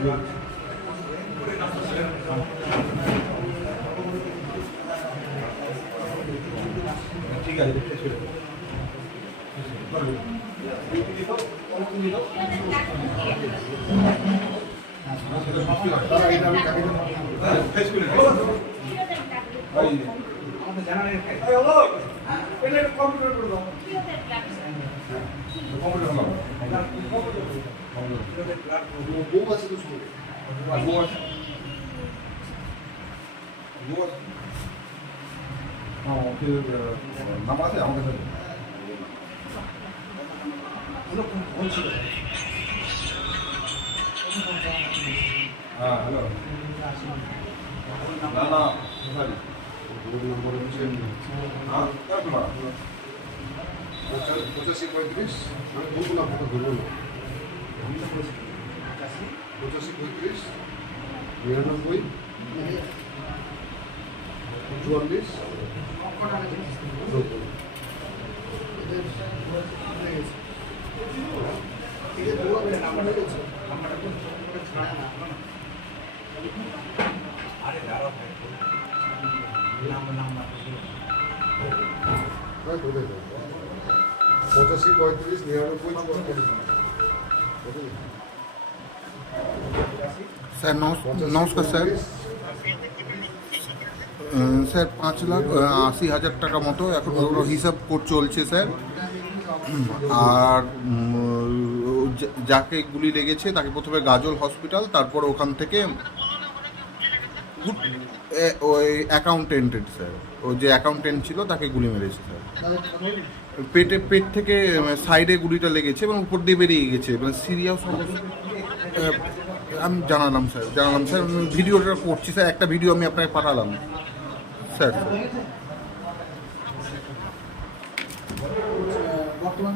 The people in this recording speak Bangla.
ঠিক আছে, নাম্বার আছে আমার কাছে। হ্যাঁ হ্যালো, না না নম্বর হচ্ছে 85-35, আমি বলবো না, আপনাকে ধরবো না। 85-35, 99, 44, 90। পঁচাশি 35 99 স্যার নমস্কার স্যার। স্যার 5,80,000 টাকা মতো এখন ওগুলো হিসাব চলছে স্যার। আর যাকে গুলি লেগেছে তাকে প্রথমে গাজল হসপিটাল, তারপর ওখান থেকে ওই অ্যাকাউন্টেন্টের স্যার, ও যে অ্যাকাউন্টেন্ট ছিল তাকে গুলি মেরেছে স্যার। পেট থেকে সাইডে গুলিটা লেগেছে এবং উপর দিয়ে বেরিয়ে গেছে, মানে সিরিয়াস অবস্থা। আমি জানালাম স্যার ভিডিওটা করছি স্যার, একটা ভিডিও আমি আপনাকে পাঠালাম স্যার। বর্তমান